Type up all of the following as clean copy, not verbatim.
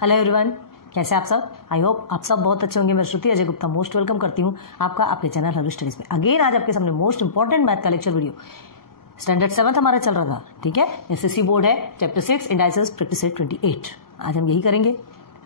Hello everyone, कैसे आप सब? आई होप आप सब बहुत अच्छे होंगे। मैं श्रुति अजय गुप्ता मोस्ट वेलकम करती हूँ आपका अपने चैनल हेलो स्टडीज में। अगेन आज आपके सामने मोस्ट इंपॉर्टेंट मैथ का लेक्चर वीडियो स्टैंडर्ड 7 हमारा चल रहा था, ठीक है। एसएससी बोर्ड है, चैप्टर 6 इंडाइसेस प्रैक्टिस सेट 28। आज हम यही करेंगे।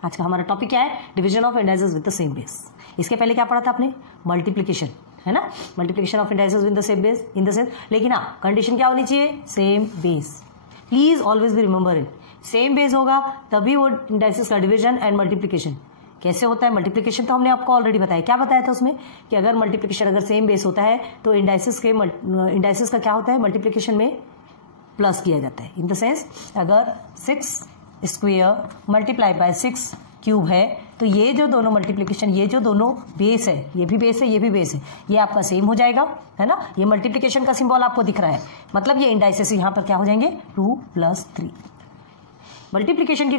आज का हमारा टॉपिक क्या है? Division of indices with the same base. इसके पहले क्या पढ़ा था आपने? मल्टीप्लीकेशन, है ना। Multiplication of indices with the same base in the same, लेकिन हाँ कंडीशन क्या होनी चाहिए? Same base. Please always be remember it. Same base होगा तभी वो इंडाइसेस का डिवीजन एंड मल्टीप्लीकेशन कैसे होता है। मल्टीप्लीकेशन तो हमने आपको ऑलरेडी बताया। क्या बताया था उसमें? कि अगर मल्टीप्लीकेशन अगर सेम बेस होता है तो इंडाइसेस का क्या होता है? मल्टीप्लीकेशन में प्लस किया जाता है। इन द सेंस अगर 6 स्क्वायर मल्टीप्लाई बाय 6 क्यूब है तो ये जो दोनों मल्टीप्लीकेशन, ये जो दोनों बेस है, ये भी बेस है, ये भी बेस है, ये आपका सेम हो जाएगा, है ना। ये मल्टीप्लीकेशन का सिंबल आपको दिख रहा है, मतलब ये इंडाइसेस यहाँ पर क्या हो जाएंगे? 2 + 3। मल्टीप्लीकेशन की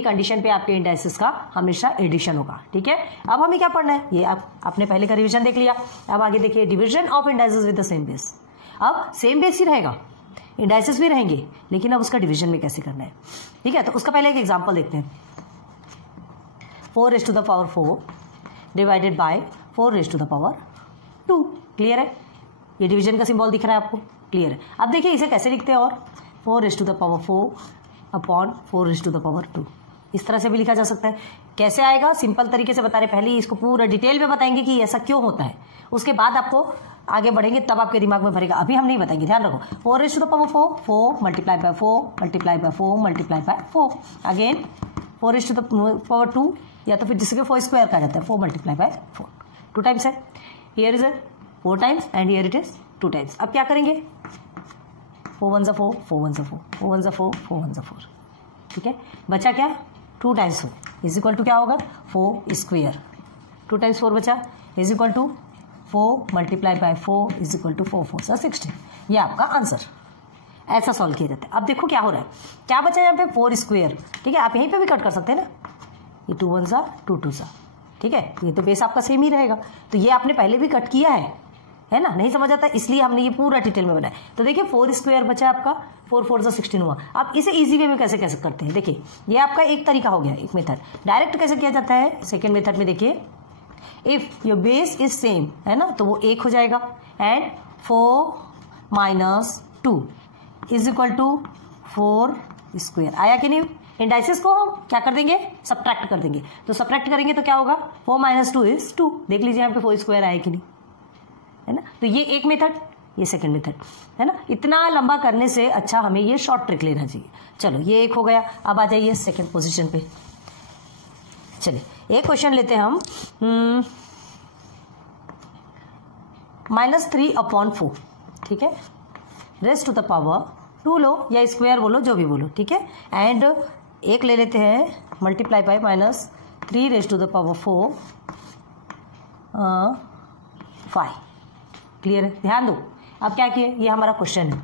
कंडीशन पे आपके इंडाइसेस का हमेशा एडिशन होगा, ठीक है। अब हमें क्या पढ़ना है? ये आपने पहले का रिवीजन देख लिया। अब आगे देखिए, division of indices with the same base. अब सेम बेस ही रहेगा, इंडाइसेस भी रहेंगे, लेकिन अब उसका डिवीजन में कैसे करना है, ठीक है। तो उसका पहले एक एग्जांपल देखते हैं। 4⁴ डिवाइडेड बाय 4⁴2। क्लियर है? ये डिवीजन का सिंबल दिख रहा है आपको, क्लियर है। अब देखिए इसे कैसे लिखते हैं, और 4⁴ अपॉन 4⁴2 इस तरह से भी लिखा जा सकता है। कैसे आएगा? सिंपल तरीके से बता रहे। पहले इसको पूरा डिटेल में बताएंगे कि ऐसा क्यों होता है, उसके बाद आपको आगे बढ़ेंगे तब आपके दिमाग में भरेगा। अभी हम नहीं बताएंगे, ध्यान रखो। 4⁴ 4 multiply by 4 multiply by 4 multiply by 4 again 4⁴2, या तो फिर जिसके 4 स्क्वायर कहा जाता है, 4 मल्टीप्लाई बाय 4 2 टाइम्स है। Here is 4 times and here it is 2 times. अब क्या करेंगे? 4 1 4 4 1 4 4 1 4 4 1 4, ठीक है। बचा क्या? 2 टाइम्स 4 इज इक्वल टू क्या होगा? 4 स्क्वायर। 2 टाइम्स 4 बचा is equal to 4 multiply by 4 is equal to 4 4 16। ये आपका आंसर। ऐसा सॉल्व किया जाता है। अब देखो क्या हो रहा है, क्या बचा यहाँ पे? 4 स्क्वायर, ठीक है। आप यहीं पे भी कट कर सकते हैं ना, ये 2 1 2 2, ठीक है। ये तो बेस आपका सेम ही रहेगा। तो ये आपने पहले भी कट किया है ना। नहीं समझ आता इसलिए हमने ये पूरा डिटेल में बनाया। तो देखिए 4 स्क्वायर बचा आपका, 4 4 16 हुआ। अब इसे इजी वे में कैसे करते हैं? देखिए ये आपका एक तरीका हो गया, एक मेथड। डायरेक्ट कैसे किया जाता है? सेकेंड मेथड में देखिए, if your base is same, है ना, तो वो 1 हो जाएगा। And 4 - 2 is equal to 4 square. आया कि नहीं? इंडाइसेस को हम क्या कर देंगे? सब्ट्रैक्ट कर देंगे। तो सब्ट्रैक्ट करेंगे तो क्या होगा? 4 - 2 इज 2। देख लीजिए यहाँ पे 4 स्क्वायर आया कि नहीं, है ना। तो ये एक मेथड, ये सेकंड मेथड, है ना। इतना लंबा करने से अच्छा हमें ये शॉर्ट ट्रिक लेना चाहिए। चलो ये एक हो गया। अब आ जाइए सेकंड पोजीशन पे। चलिए एक क्वेश्चन लेते हैं हम। -3/4, ठीक है। रेज़ टू द पावर 2 लो या स्क्वायर बोलो, जो भी बोलो, ठीक है। एंड एक ले लेते हैं मल्टीप्लाई बाय -3⁴4 5। क्लियर है? ध्यान दो। अब क्या किए? ये हमारा क्वेश्चन है,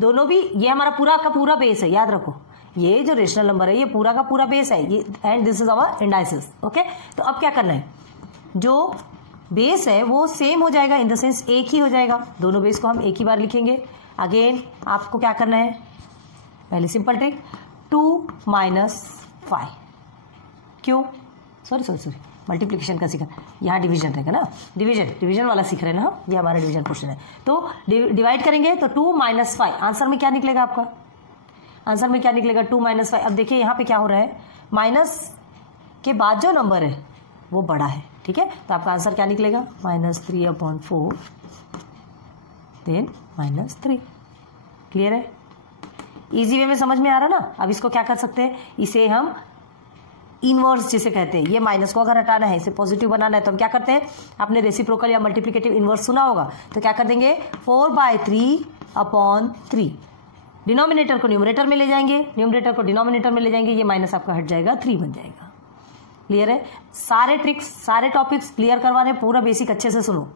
दोनों भी ये हमारा पूरा का पूरा बेस है। याद रखो ये जो रेशनल नंबर है ये पूरा का पूरा बेस है, ये and this is our indices, okay. तो अब क्या करना है? जो बेस है वो सेम हो जाएगा, इन द सेंस एक ही हो जाएगा। दोनों बेस को हम एक ही बार लिखेंगे। अगेन आपको क्या करना है? पहले सिंपल ट्रिक, 2 - 5। क्यों? सॉरी मल्टीप्लिकेशन का सीखा, यहाँ डिवीजन रहेगा ना। डिवीजन वाला सीख रहे हैं ना, ये हमारा डिवीजन क्वेश्चन है। तो डिवाइड करेंगे तो 2 - 5। आंसर में क्या निकलेगा आपका? आंसर में क्या निकलेगा? 2 - 5। अब देखिए यहाँ पे क्या हो रहा है, माइनस के बाद जो नंबर है वो बड़ा है, ठीक है। तो आपका आंसर क्या निकलेगा? -3/4 देन -3। क्लियर है? इजी वे में समझ में आ रहा ना। अब इसको क्या कर सकते हैं? इसे हम इनवर्स जिसे कहते हैं, ये माइनस को अगर हटाना है, इसे पॉजिटिव बनाना है, तो हम क्या करते हैं? आपने रेसिप्रोकल या मल्टीप्लिकेटिव इनवर्स सुना होगा, तो क्या कर देंगे? 4/3/3। डिनोमिनेटर को न्यूमरेटर में ले जाएंगे, न्यूमरेटर को डिनोमिनेटर में ले जाएंगे, ये माइनस आपका हट जाएगा, 3 बन जाएगा। क्लियर है? सारे ट्रिक्स, सारे टॉपिक्स क्लियर करवाने, पूरा बेसिक अच्छे से सुनो।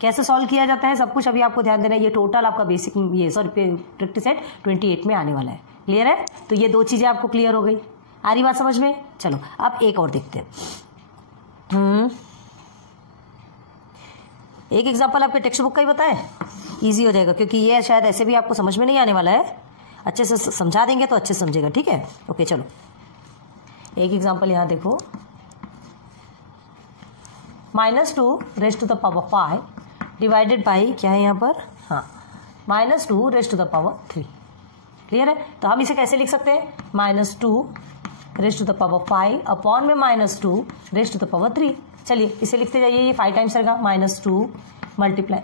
कैसे सॉल्व किया जाता है सब कुछ अभी आपको ध्यान देना है। ये टोटल आपका बेसिक, ये प्रैक्टिस सेट 28 में आने वाला है। क्लियर है? तो ये 2 चीजें आपको क्लियर हो गई। आ रही बात समझ में? चलो अब एक और देखते हैं। एक एग्जांपल आपके टेक्स्ट बुक का ही बताएं, इजी हो जाएगा, क्योंकि ये शायद ऐसे भी आपको समझ में नहीं आने वाला है। अच्छे से समझा देंगे तो अच्छे से समझेगा, ठीक है। ओके चलो एक एग्जाम्पल यहाँ देखो, -2 raise to the power 5 divided by क्या है यहाँ पर, हाँ -2 raise to the power 3। Clear है? तो हम इसे कैसे लिख सकते हैं, -2 raise to the power 5 upon में -2 रेज़ टू द पावर 3। चलिए इसे लिखते जाइए, ये 5 टाइम्स रहेगा, -2 मल्टीप्लाई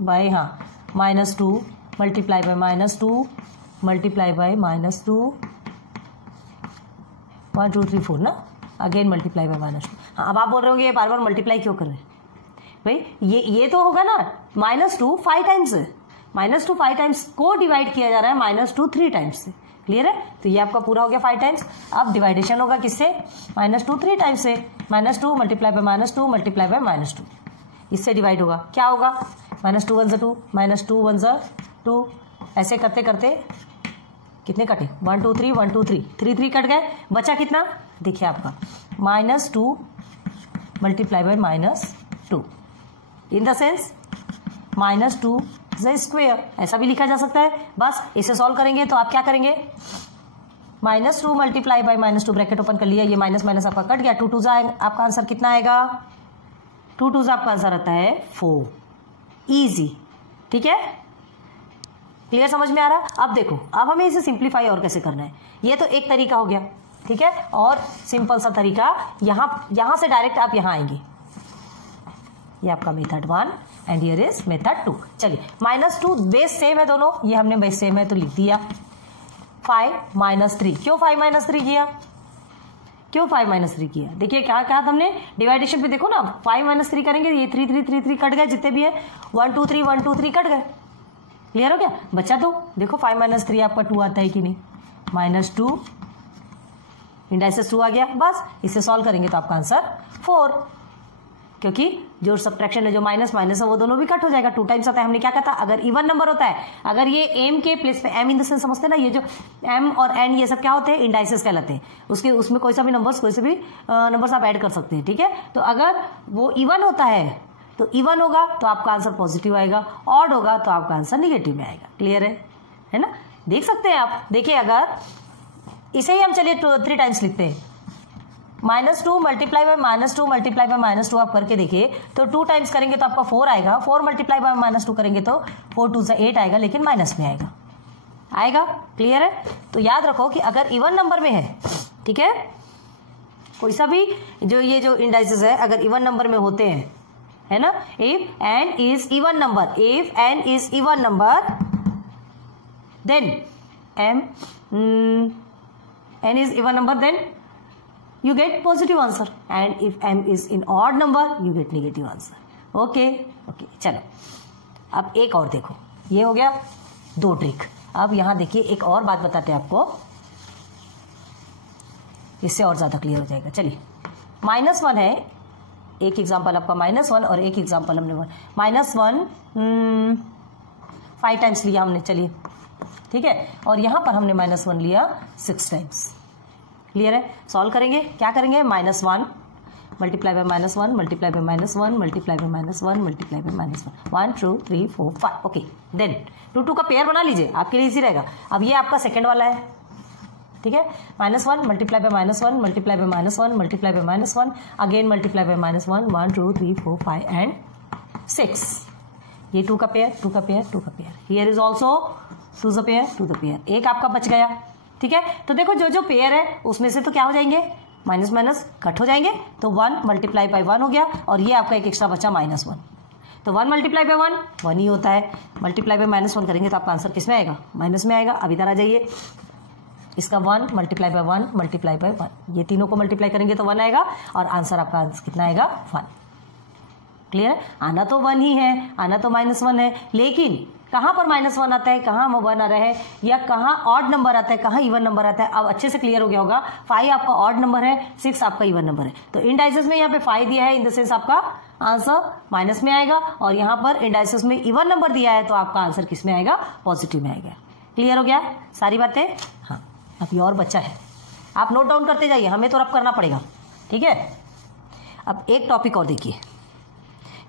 बाय, हाँ -2 मल्टीप्लाई बाय -2 मल्टीप्लाई बाय -2, 1 2 3 4 ना, अगेन मल्टीप्लाई बाय -2। हाँ, अब आप बोल रहे होंगे ये बार बार मल्टीप्लाई क्यों कर रहे हैं भाई, ये तो होगा ना, -2 5 टाइम्स है, -2 5 टाइम्स को डिवाइड किया जा रहा है -2 3 टाइम्स से। क्लियर है? तो ये आपका पूरा हो गया 5 टाइम्स। अब डिवाइडेशन होगा किससे, -2 3 टाइम्स से, -2 मल्टीप्लाई बाय -2 मल्टीप्लाई बाय -2, इससे डिवाइड होगा, क्या होगा, -2 1 2 -2 1 2, ऐसे करते करते कितने कटे, 1 2 3 1 2 3 3 3 कट गए, बचा कितना, देखिए आपका -2 multiply by -2 in the sense -2 square, ऐसा भी लिखा जा सकता है। बस इसे सॉल्व करेंगे तो आप क्या करेंगे, -2 मल्टीप्लाई बाय -2 ब्रैकेट ओपन कर लिया, ये माइनस माइनस आपका कट गया, 2 2 आपका आंसर कितना आएगा, 2 2 आपका आंसर आता है 4। इजी, ठीक है, क्लियर, समझ में आ रहा। अब देखो, अब हमें इसे सिंप्लीफाई और कैसे करना है, ये तो एक तरीका हो गया, ठीक है, और सिंपल सा तरीका, यहां से डायरेक्ट आप यहां आएंगे, ये आपका method 1 and here is method 2। चलिए -2 बेस सेम है दोनों, ये हमने बेस सेम है तो लिख दिया, 5 -3, क्यों 5 -3 किया, क्यों 5 -3 किया, देखिए क्या कहा था हमने, डिवाइडेशन पे देखो ना, 5 -3 करेंगे, ये 3 3 3 3 कट गए, जितने भी है 1 2 3 1 2 3 कट गए। क्लियर हो गया, बचा तो देखो 5 -3 आपका 2 आता है कि नहीं, -2 इंडाइसिस 2 आ गया, बस इसे सॉल्व करेंगे तो आपका आंसर 4, क्योंकि जो सब्ट्रैक्शन है, जो माइनस माइनस है, वो दोनों भी कट हो जाएगा, 2 टाइम्स आता है। हमने क्या कहा था, अगर इवन नंबर होता है, अगर ये एम के प्लेस पे, एम इन द सेंस समझते हैं ना, ये जो एम और एन ये सब क्या होते हैं, इंडाइसेस कहलाते हैं, उसमें कोई सा भी नंबर्स, कोई से भी नंबर्स आप ऐड कर सकते हैं, ठीक है। तो अगर वो इवन होता है तो इवन होगा तो आपका आंसर पॉजिटिव आएगा, ऑड होगा तो आपका आंसर निगेटिव में आएगा। क्लियर है ना, देख सकते हैं आप, देखिए अगर इसे ही हम चलिए 3 टाइम्स लिखते हैं, -2 मल्टीप्लाई बाय -2 मल्टीप्लाई बाय -2 आप करके देखिए तो 2 टाइम्स करेंगे तो आपका 4 आएगा, 4 मल्टीप्लाई बाय -2 करेंगे तो 4 2 8 आएगा, लेकिन माइनस में आएगा। क्लियर है, तो याद रखो कि अगर इवन नंबर में है, ठीक है, कोई सा भी जो ये जो इंडाइसेस है अगर इवन नंबर में होते हैं, है ना, if n is even number, if n is even number then n is even number, then you get positive answer, and if m is in odd number you get negative answer. okay, चलो अब एक और देखो, ये हो गया 2 trick. अब यहां देखिए एक और बात बताते हैं आपको, इससे और ज्यादा क्लियर हो जाएगा। चलिए -1 है, एक एग्जांपल आपका -1 और एक एग्जांपल हमने -1 5 टाइम्स लिया हमने, चलिए ठीक है, और यहां पर हमने -1 लिया 6 टाइम्स। क्लियर है, सॉल्व करेंगे, क्या करेंगे, -1 multiply by -1 multiply by -1 multiply by -1 multiply by -1 1 2 3 4 5। Okay, then 2 2 का पेयर बना लीजिए, आपके लिए इजी रहेगा। अब ये आपका सेकंड वाला है, ठीक है, -1 multiply by -1 multiply by -1 multiply by -1 again multiply by -1 1 2 3 4 5 and 6। ये 2 का पेयर 2 का पेयर 2 का pair, here is also 2 the pair 2 the pair, एक आपका बच गया। ठीक है, तो देखो जो जो पेयर है उसमें से तो क्या हो जाएंगे, माइनस माइनस कट हो जाएंगे, तो 1 मल्टीप्लाई बाय 1 हो गया, और ये आपका एक एक्स्ट्रा बचा -1, तो 1 मल्टीप्लाई बाय 1 ही होता है, मल्टीप्लाई बाय -1 करेंगे तो आपका आंसर किस में आएगा, माइनस में आएगा। अब इधर आ जाइए, इसका 1 मल्टीप्लाई बाय 1 मल्टीप्लाई बाय 1, ये तीनों को मल्टीप्लाई करेंगे तो 1 आएगा, और आंसर आपका कितना आएगा, 1। क्लियर है, आना तो 1 ही है, आना तो -1 है, लेकिन कहां पर -1 आता है, कहां 1 आ रहा है, या कहां ऑड नंबर आता है, कहां इवन नंबर आता है। अब अच्छे से क्लियर हो गया होगा, 5 आपका ऑड नंबर है, 6 आपका इवन नंबर है, तो इंडाइसेस में यहाँ पे 5 दिया है, इन द सेंस आपका आंसर माइनस में आएगा, और यहाँ पर इंडाइसेस में इवन नंबर दिया है तो आपका आंसर किस में आएगा, पॉजिटिव में आएगा। क्लियर हो गया सारी बातें, हाँ। अभी और बच्चा है, आप नोट डाउन करते जाइए, हमें तो रब करना पड़ेगा, ठीक है। अब एक टॉपिक और देखिए,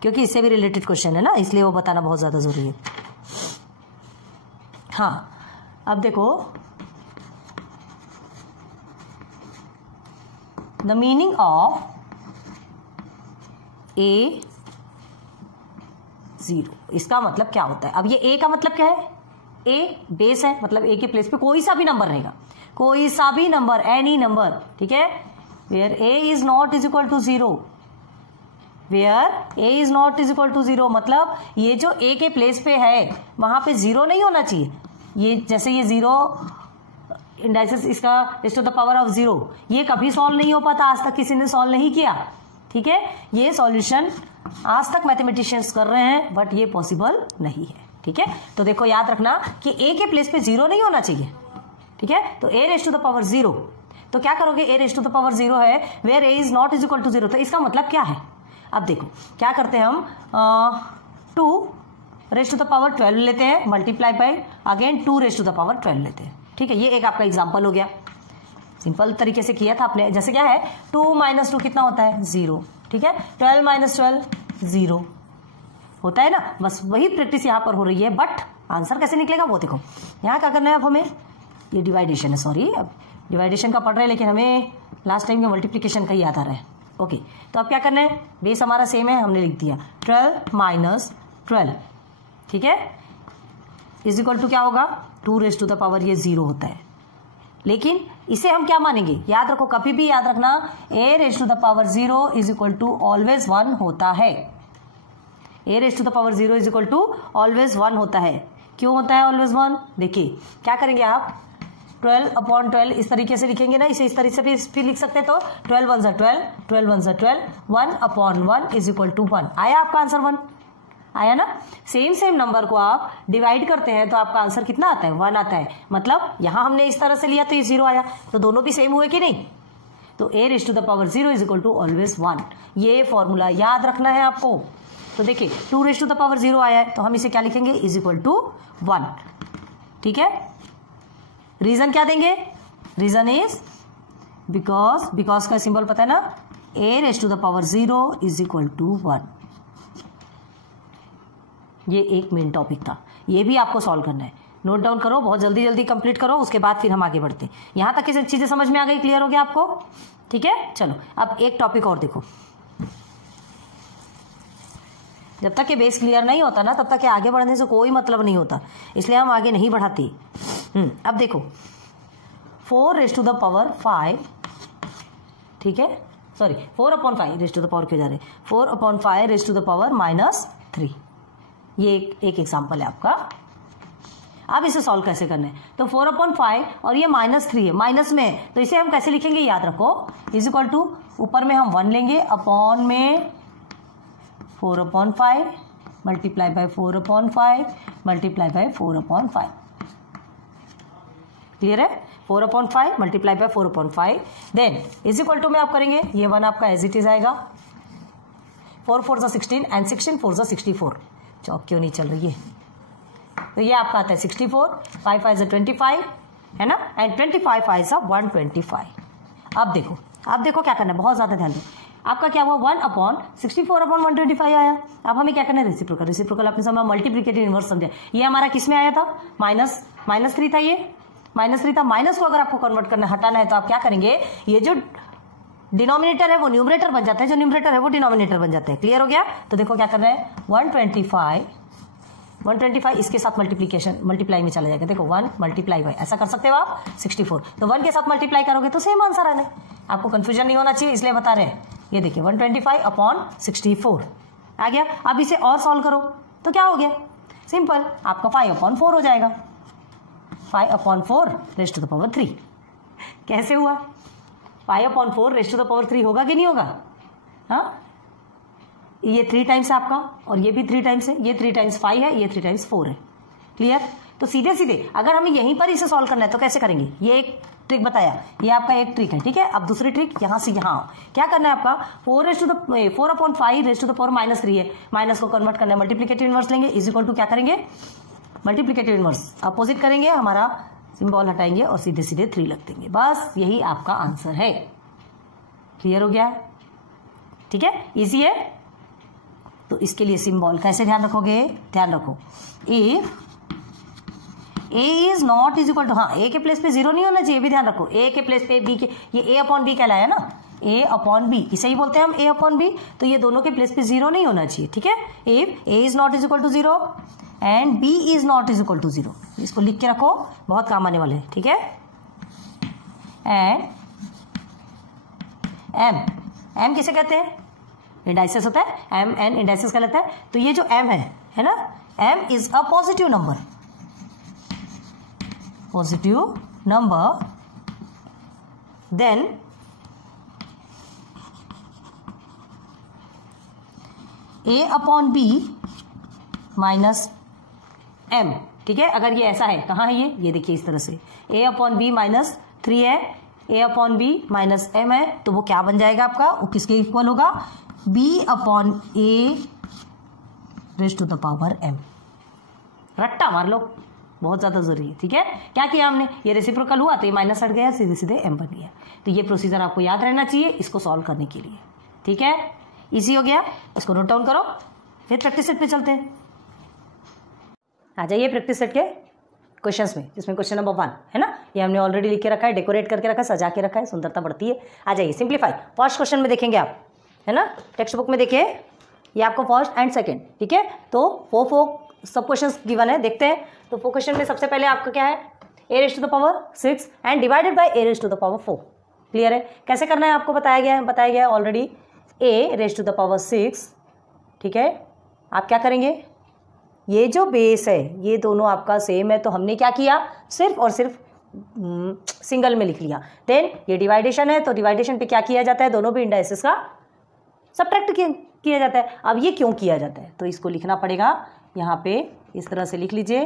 क्योंकि इससे भी रिलेटेड क्वेश्चन है ना, इसलिए वो बताना बहुत ज्यादा जरूरी है। हाँ, अब देखो द मीनिंग ऑफ a 0, इसका मतलब क्या होता है? अब ये a का मतलब क्या है? a बेस है, मतलब a के प्लेस पे कोई सा भी नंबर रहेगा, कोई सा भी नंबर, एनी नंबर, ठीक है, where a is not is equal to 0, where a is not is equal to 0, मतलब ये जो a के प्लेस पे है वहां पे 0 नहीं होना चाहिए। ये जैसे ये 0 इंडाइसेस, इसका raise to the power of 0, ये कभी सॉल्व नहीं हो पाता, आज तक किसी ने सॉल्व नहीं किया, ठीक है। ये सॉल्यूशन आज तक मैथमेटिशियंस कर रहे हैं, बट ये पॉसिबल नहीं है, ठीक है। तो देखो याद रखना कि a के प्लेस पे 0 नहीं होना चाहिए, ठीक है। तो a raise to the power 0, तो क्या करोगे? a raise to the power 0 है, where a is not is equal to 0, तो इसका मतलब क्या है? अब देखो क्या करते हैं हम, 2 रेज़ टू द पावर 12 लेते हैं, multiply by again 2 raise to the power 12 लेते हैं, ठीक है। ये एक आपका एग्जाम्पल हो गया, सिंपल तरीके से किया था आपने। जैसे क्या है, 2 माइनस 2 कितना होता है? 0, ठीक है। 12 माइनस 12 0 होता है ना, बस वही प्रैक्टिस यहाँ पर हो रही है, बट आंसर कैसे निकलेगा वो देखो। यहाँ क्या करना है अब हमें, ये डिवाइडेशन है, सॉरी, अब डिवाइडेशन का पढ़ रहे हैं, लेकिन हमें लास्ट टाइम के मल्टीप्लीकेशन का ही याद आ रहा है। ओके, तो अब क्या करना है, बेस हमारा सेम है, हमने लिख दिया 12 माइनस 12, ठीक है, इज इक्वल टू क्या होगा? 2 रेज़ टू द पावर ये 0 होता है, लेकिन इसे हम क्या मानेंगे? याद रखो, कभी भी याद रखना, a raise to the power 0 is equal to always 1 होता है। a raise to the power 0 is equal to always 1 होता है। क्यों होता है ऑलवेज 1? देखिए क्या करेंगे आप, 12/12 इस तरीके से लिखेंगे ना, इसे इस तरीके से भी फिर लिख सकते हैं, तो 12 1 12, 12 1 12, 1/1 इज इक्वल टू 1। आया आपका आंसर 1? आया ना। सेम नंबर को आप डिवाइड करते हैं तो आपका आंसर कितना आता है? 1 आता है। मतलब यहां हमने इस तरह से लिया तो ये 0 आया, तो दोनों भी सेम हुए कि नहीं? तो a raise to the power 0 is equal to always 1, ये फॉर्मूला याद रखना है आपको। तो देखिए 2 रेज़ टू द पावर 0 आया है, तो हम इसे क्या लिखेंगे? इज इक्वल टू 1, ठीक है। रीजन क्या देंगे? रीजन इज बिकॉज का सिंबल पता है ना, a raise to the power 0 is equal to 1। ये एक मेन टॉपिक था, ये भी आपको सॉल्व करना है, नोट डाउन करो, बहुत जल्दी जल्दी कंप्लीट करो, उसके बाद फिर हम आगे बढ़ते हैं। यहां तक की चीजें समझ में आ गई, क्लियर हो गया आपको? ठीक है, चलो अब एक टॉपिक और देखो। जब तक ये बेस क्लियर नहीं होता ना, तब तक ये आगे बढ़ने से कोई मतलब नहीं होता, इसलिए हम आगे नहीं बढ़ाते। अब देखो 4 रेज़ टू द पावर 5, ठीक है, sorry 4/5 raise to the power क्यों जा रहे, 4/5 रेज़ टू द पावर -3, ये एक एग्जाम्पल है आपका। अब इसे सॉल्व कैसे करना है, तो 4/5 और ये -3 है, माइनस में है, तो इसे हम कैसे लिखेंगे? याद रखो, इज इक्वल टू ऊपर में हम 1 लेंगे, अपॉन में 4/5 multiply by 4/5 multiply by 4/5, clear है? 4/5 multiply by 4/5, then is equal to में आप करेंगे, ये 1 आपका एज इट इज आएगा, 4 4 16 एंड 16 4 64, चौक क्यों नहीं चल रही है, तो ये आपका आता है 64, 5 5 25 है ना, एंड 25 5 125। अब देखो क्या करना है, बहुत ज्यादा ध्यान दो। आपका क्या हुआ, 1/64/125 आया। अब हमें क्या करना है, रेसिप्रोकल अपने समय मल्टीप्लिकेटिव इनवर्स समझे। ये हमारा किस में आया था, -3 था, ये -3 था। माइनस को अगर आपको कन्वर्ट करना, हटाना है, तो आप क्या करेंगे, ये जो डिनोमिनेटर है वो न्यूमरेटर बन जाता है, जो न्यूमरेटर है वो डिनोमिनेटर बन जाता है। क्लियर हो गया? तो देखो क्या करना है, 125 इसके साथ मल्टीप्लाई में चला जाएगा। देखो 1 मल्टीप्लाई बाय, ऐसा कर सकते हो आप, 64, तो 1 के साथ मल्टीप्लाई करोगे तो सेम आंसर आना है। आपको कंफ्यूजन नहीं होना चाहिए, इसलिए बता रहे हैं। ये देखिए 125/64 आ गया। अब इसे और सॉल्व करो तो क्या हो गया, सिंपल, आपका 5/4 हो जाएगा, 5/4 रेज़ टू द पावर 3। कैसे हुआ, 5/4 रेज़ टू द पावर 3 होगा कि नहीं होगा? हाँ, ये 3 टाइम्स है आपका, और ये भी 3 टाइम्स है, ये 3 टाइम्स 5 है, ये 3 टाइम्स 4 है। क्लियर? तो सीधे अगर हमें यहीं पर इसे सॉल्व करना है तो कैसे करेंगे, ये एक ट्रिक बताया, ये आपका एक ट्रिक है, ठीक है। अब दूसरी ट्रिक, यहां से यहां क्या करना है आपका, 4/5 रेज़ टू द पावर -3 है, माइनस को कन्वर्ट करना है, मल्टीप्लिकेटिव इनवर्स लेंगे, इज इक्वल टू क्या करेंगे, मल्टीप्लिकेटिव इनवर्स अपोजिट करेंगे, हमारा सिंबल हटाएंगे और सीधे 3 लग देंगे, बस यही आपका आंसर है। क्लियर हो गया? ठीक है, इजी है। तो इसके लिए सिंबल कैसे ध्यान रखोगे, ध्यान रखो, if a is not is equal to, हाँ, a के प्लेस पे 0 नहीं होना चाहिए, भी ध्यान रखो, a के प्लेस पे b के, ये a/b कहलाया ना, a अपॉन बी, इसे ही बोलते हैं हम a अपॉन बी। तो ये दोनों के प्लेस पे जीरो नहीं होना चाहिए, ठीक है। If a is not is equal to zero and b is not is equal to zero, इसको लिख के रखो, बहुत काम आने वाले हैं, ठीक है। एंड m किसे कहते हैं, इंडाइसिस होता है, m n इंडाइसिस कहलाता है। तो ये जो m है ना, m is a positive number, positive number, then a upon B minus m, ठीक है। अगर ये ऐसा है, कहाँ है ये देखिए इस तरह से, a अपॉन बी माइनस 3 है, a upon B minus m है, तो वो क्या बन जाएगा आपका, वो किसके इक्वल होगा, b upon a raise to the power m। रट्टा मार लो, बहुत ज़्यादा जरूरी है, ठीक है। क्या किया हमने, ये रेसिप्रोकल हुआ तो ये माइनस हट गया, सीधे सीधे m बन गया। तो ये प्रोसीजर आपको याद रहना चाहिए इसको सॉल्व करने के लिए, ठीक है। इजी हो गया, इसको नोट डाउन करो, फिर प्रैक्टिस सेट पे चलते हैं। आ जाइए प्रैक्टिस सेट के क्वेश्चंस में, जिसमें क्वेश्चन नंबर 1 है ना, ये हमने ऑलरेडी लिख के रखा है, डेकोरेट करके रखा है, सजा के रखा है, सुंदरता बढ़ती है। आ जाइए सिंप्लीफाई, फर्स्ट क्वेश्चन में देखेंगे आप, है ना, टेक्स्ट बुक में देखिए, ये आपको फर्स्ट एंड सेकेंड, ठीक है। तो 4 सब क्वेश्चन गिवन है, देखते हैं। तो 4 क्वेश्चन में सबसे पहले आपका क्या है, a raise to the power 6 and divided by a raise to the power 4। Clear है, कैसे करना है आपको बताया गया है already, a raise to the power 6, ठीक है। आप क्या करेंगे, ये जो बेस है ये दोनों आपका सेम है, तो हमने क्या किया, सिर्फ और सिर्फ सिंगल में लिख लिया। देन ये डिवाइडेशन है, तो डिवाइडेशन पे क्या किया जाता है, दोनों भी इंडाइसिस का सबट्रैक्ट किया जाता है। अब ये क्यों किया जाता है, तो इसको लिखना पड़ेगा यहाँ पे, इस तरह से लिख लीजिए,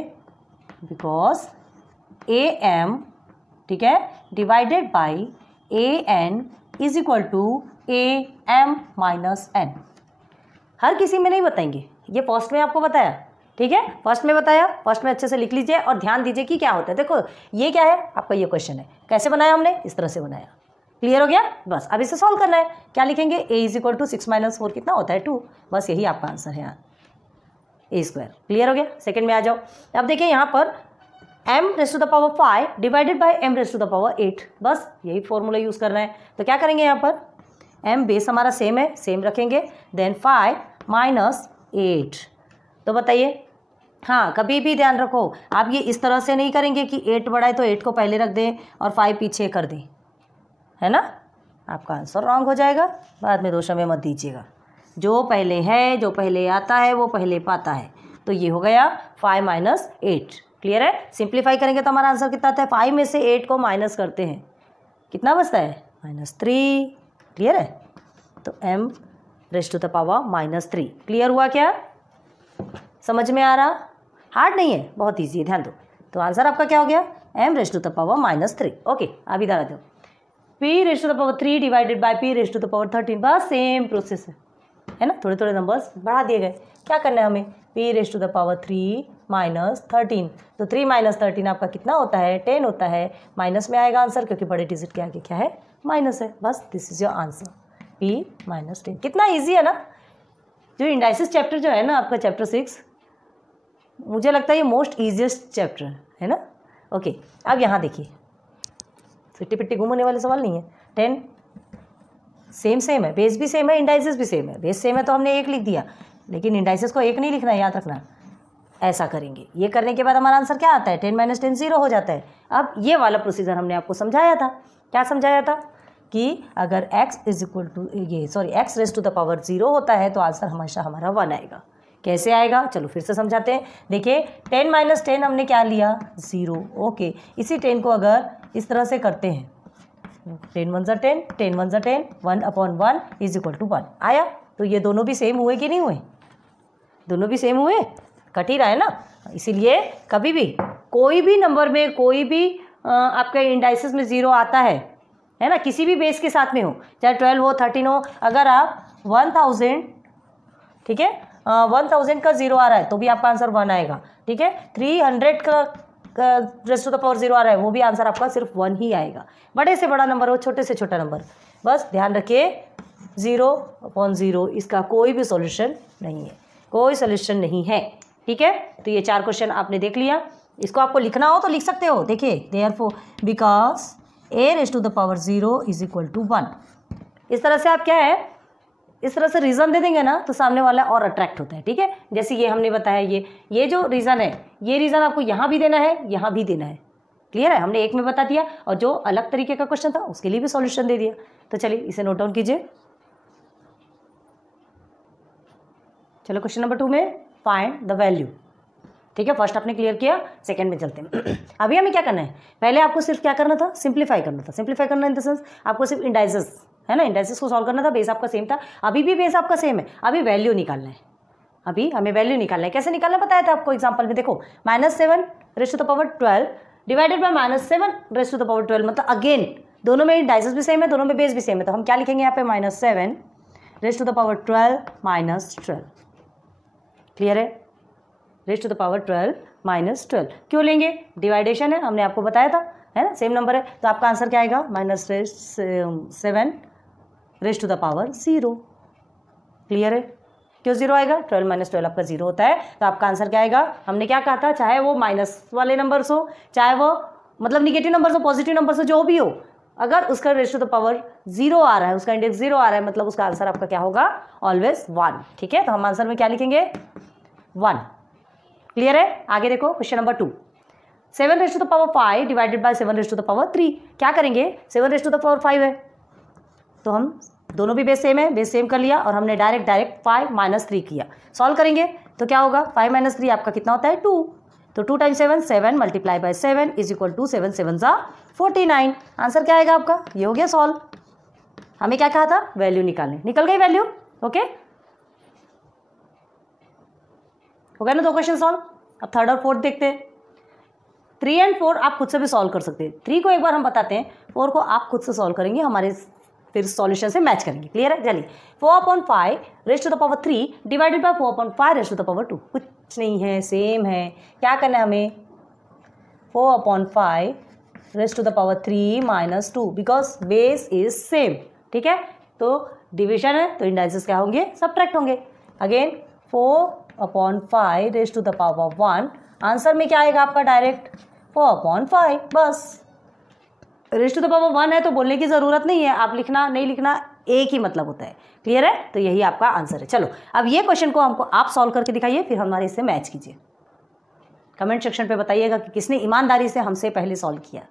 बिकॉज am, ठीक है, divided by an is equal to am minus n। हर किसी में नहीं बताएंगे, ये फर्स्ट में आपको बताया, ठीक है, फर्स्ट में बताया, फर्स्ट में अच्छे से लिख लीजिए और ध्यान दीजिए कि क्या होता है। देखो ये क्या है आपका, ये क्वेश्चन है, कैसे बनाया हमने, इस तरह से बनाया। क्लियर हो गया, बस अब इसे सॉल्व करना है। क्या लिखेंगे, a is equal to 6 minus 4 कितना होता है 2, बस यही आपका आंसर है यहाँ, a स्क्वायर। क्लियर हो गया, सेकंड में आ जाओ। अब देखिए यहाँ पर m raise to the power 5 divided by m raise to the power 8, बस यही फॉर्मूला यूज़ करना है। तो क्या करेंगे यहाँ पर, m बेस हमारा सेम है, सेम रखेंगे, देन 5 माइनस 8। तो बताइए, हाँ कभी भी ध्यान रखो, आप ये इस तरह से नहीं करेंगे कि 8 बड़ा है तो 8 को पहले रख दें और 5 पीछे कर दें, है ना, आपका आंसर रॉन्ग हो जाएगा। बाद में दोष में मत दीजिएगा, जो पहले है, जो पहले आता है वो पहले पाता है। तो ये हो गया 5 माइनस 8। क्लियर है, सिंप्लीफाई करेंगे तो हमारा आंसर कितना आता है, 5 में से 8 को माइनस करते हैं, कितना बचता है, -3। क्लियर है, तो m raise to the power -3। Clear हुआ क्या, समझ में आ रहा, हार्ड नहीं है, बहुत ईजी है, ध्यान दो। तो आंसर आपका क्या हो गया, m raise to the power -3। Okay, अब इधर आ जाओ, p raise to the power 3 divided by p raise to the power 13, बस सेम प्रोसेस है ना, थोड़े थोड़े नंबर्स बढ़ा दिए गए। क्या करना है हमें, p raise to the power 3 minus 13, तो 3 माइनस 13 आपका कितना होता है, 10 होता है, माइनस में आएगा आंसर, क्योंकि बड़े डिजिट के आगे क्या है, माइनस है। बस this is your answer, p minus 10। कितना ईजी है ना, जो इंडाइसिस चैप्टर जो है ना आपका चैप्टर 6, मुझे लगता है ये मोस्ट ईजिएस्ट चैप्टर है ना। ओके, अब यहाँ देखिए, फिट्टी पिट्टी घूम होने वाले सवाल नहीं है। 10 सेम है, बेस भी सेम है, इंडाइसिस भी सेम है। बेस सेम है तो हमने 1 लिख दिया, लेकिन इंडाइसिस को 1 नहीं लिखना है, याद रखना। ऐसा करेंगे, ये करने के बाद हमारा आंसर क्या आता है, 10 माइनस 10 0 हो जाता है। अब ये वाला प्रोसीजर हमने आपको समझाया था, क्या समझाया था कि अगर x is equal to x raise to the power 0 होता है तो आंसर हमेशा हमारा 1 आएगा। कैसे आएगा, चलो फिर से समझाते हैं। देखिए 10 माइनस 10 हमने क्या लिया, 0। ओके, इसी 10 को अगर इस तरह से करते हैं, 10 1 ज़ा 10, 10 1 ज़ा 10, 1 अपॉन 1 इज इक्वल टू 1 आया। तो ये दोनों भी सेम हुए कि नहीं हुए, दोनों भी सेम हुए, कट ही रहा है ना। इसीलिए कभी भी कोई भी नंबर में कोई भी आपके इंडाइसिस में 0 आता है ना, किसी भी बेस के साथ में हो, चाहे 12 हो 13 हो, अगर आप 1000, ठीक है, 1000 का 0 आ रहा है तो भी आपका आंसर 1 आएगा। ठीक है, 300 का रेज़ टू द पावर 0 आ रहा है, वो भी आंसर आपका सिर्फ 1 ही आएगा। बड़े से बड़ा नंबर हो, छोटे से छोटा नंबर, बस ध्यान रखिए 0/0 इसका कोई भी सॉल्यूशन नहीं है, कोई सॉल्यूशन नहीं है। ठीक है, तो ये 4 क्वेश्चन आपने देख लिया। इसको आपको लिखना हो तो लिख सकते हो। देखिए therefore because a raise to the power 0 is equal to 1, इस तरह से आप क्या है, इस तरह से रीज़न दे देंगे ना तो सामने वाला और अट्रैक्ट होता है। ठीक है, जैसे ये हमने बताया, ये जो रीज़न है, ये रीज़न आपको यहाँ भी देना है, यहाँ भी देना है। क्लियर है, हमने एक में बता दिया और जो अलग तरीके का क्वेश्चन था उसके लिए भी सॉल्यूशन दे दिया। तो चलिए इसे नोट डाउन कीजिए। चलो क्वेश्चन नंबर 2 में फाइंड द वैल्यू। ठीक है, फर्स्ट आपने क्लियर किया, सेकंड में चलते हैं। अभी हमें क्या करना है, पहले आपको सिर्फ क्या करना था, सिंप्लीफाई करना था। सिंप्लीफाई करना इन द सेंस आपको सिर्फ इंडाइसेस है ना, इंडाइसेस को सॉल्व करना था। बेस आपका सेम था, अभी भी बेस आपका सेम है। अभी वैल्यू निकालना है, अभी हमें वैल्यू निकालना है। कैसे निकालना बताया था आपको एग्जाम्पल में, देखो -7�12 डिवाइडेड बाय -7�12, मतलब अगेन दोनों में इंडाइसेस भी सेम है, दोनों में बेस भी सेम है। तो हम क्या लिखेंगे यहाँ पे, -7�12 -12। क्लियर है, (12 - 12 क्यों लेंगे, डिवाइडेशन है, हमने आपको बताया था, है ना, सेम नंबर है। तो आपका आंसर क्या आएगा, (7�0) क्लियर है, क्यों 0 आएगा, 12 - 12 आपका 0 होता है। तो आपका आंसर क्या आएगा, हमने क्या कहा था, चाहे वो माइनस वाले नंबर्स हो, चाहे वो मतलब निगेटिव नंबर्स हो, पॉजिटिव नंबर्स हो, जो भी हो, अगर उसका (0) आ रहा है, उसका इंडेक्स 0 आ रहा है, मतलब उसका आंसर आपका क्या होगा, ऑलवेज 1। ठीक है, तो हम आंसर में क्या लिखेंगे, 1। क्लियर है, आगे देखो क्वेश्चन नंबर 2, 7⁵ डिवाइडेड बाय 7⁵3। क्या करेंगे, 7⁵5 है, तो हम दोनों भी बेस सेम है, बेस सेम कर लिया और हमने डायरेक्ट 5 - 3 किया। सॉल्व करेंगे तो क्या होगा, 5 - 3 आपका कितना होता है, 2। तो 2 × 7, 7 × 7 = 7 7 49। आंसर क्या आएगा आपका, ये हो गया सॉल्व। हमें क्या कहा था, वैल्यू निकालने, निकल गई वैल्यू। ओके, हो गया ना 2 क्वेश्चन सॉल्व। अब थर्ड और फोर्थ देखते हैं। 3 और 4 आप खुद से भी सॉल्व कर सकते हैं। 3 को एक बार हम बताते हैं, 4 को आप खुद से सॉल्व करेंगे, हमारे फिर सॉल्यूशन से मैच करेंगे। क्लियर है, चलिए 4/5 डिवाइडेड बाय 4/5 कुछ नहीं है, सेम है। क्या करना है हमें, 4/5 -2 बिकॉज बेस इज सेम। ठीक है, तो डिविजन है तो इंडाइसेस क्या होंगे, सबट्रैक्ट होंगे। अगेन 4/5 आंसर में क्या आएगा आपका, डायरेक्ट 4/5, बस। (1) है तो बोलने की ज़रूरत नहीं है, आप लिखना नहीं लिखना एक ही मतलब होता है। क्लियर है, तो यही आपका आंसर है। चलो अब ये क्वेश्चन को हमको आप सॉल्व करके दिखाइए, फिर हमारे इससे मैच कीजिए। कमेंट सेक्शन पे बताइएगा कि किसने ईमानदारी से हमसे पहले सॉल्व किया।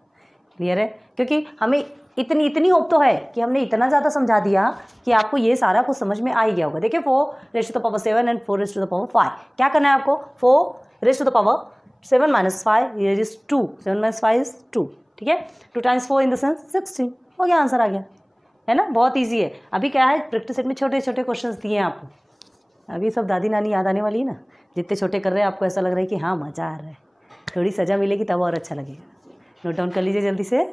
क्लियर है, क्योंकि हमें इतनी होप तो है कि हमने इतना ज़्यादा समझा दिया कि आपको ये सारा कुछ समझ में आ ही गया होगा। देखिए 4�7 एंड 4�5, क्या करना है आपको, 4�7⁻7 - 5 here is 2, 7 - 5 is 2। ठीक है, 2 × 4 इन द सेंस 16, हो गया, आंसर आ गया, है ना, बहुत इजी है। अभी क्या है, प्रैक्टिस सेट में छोटे छोटे क्वेश्चंस दिए हैं आपको। अभी सब दादी नानी याद आने वाली है ना, जितने छोटे कर रहे हैं आपको ऐसा लग रहा है कि हाँ मज़ा आ रहा है, थोड़ी सज़ा मिलेगी तब और अच्छा लगेगा। नोट डाउन कर लीजिए जल्दी से।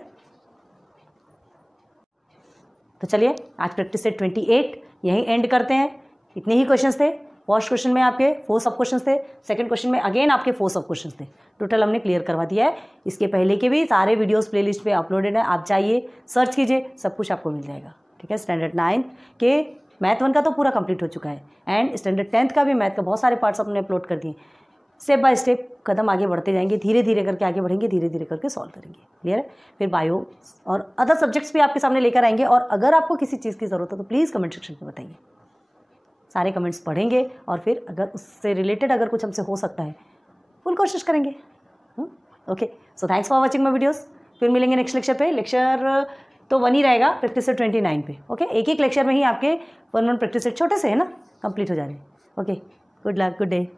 तो चलिए आज प्रैक्टिस सेट 28 यहीं एंड करते हैं। इतने ही क्वेश्चंस थे। फर्स्ट क्वेश्चन में आपके 4 सब क्वेश्चन थे, सेकंड क्वेश्चन में अगेन आपके 4 सब क्वेश्चन थे। टोटल हमने क्लियर करवा दिया है। इसके पहले के भी सारे वीडियोस प्लेलिस्ट पे अपलोडेड है, आप जाइए सर्च कीजिए, सब कुछ आपको मिल जाएगा। ठीक है, स्टैंडर्ड 9 के मैथ 1 का तो पूरा कंप्लीट हो चुका है एंड स्टैंडर्ड 10th का भी मैथ का बहुत सारे पार्ट्स अपने अपलोड कर दिए। स्टेप बाय स्टेप कदम आगे बढ़ते जाएंगे, धीरे धीरे करके आगे बढ़ेंगे, धीरे धीरे करके सॉल्व करेंगे। क्लियर है, फिर बायो और अदर सब्जेक्ट्स भी आपके सामने लेकर आएंगे। और अगर आपको किसी चीज़ की ज़रूरत है तो प्लीज़ कमेंट सेक्शन में बताइए, सारे कमेंट्स पढ़ेंगे और फिर अगर उससे रिलेटेड अगर कुछ हमसे हो सकता है फुल कोशिश करेंगे। Okay, so thanks for watching my videos. फिर मिलेंगे नेक्स्ट लेक्चर पे। लेक्चर तो 1 ही रहेगा प्रैक्टिस सेट 29 पे। ओके, एक लेक्चर में ही आपके 1 प्रैक्टिस सेट छोटे से है ना कंप्लीट हो जा रहे हैं। Okay, good luck, good day.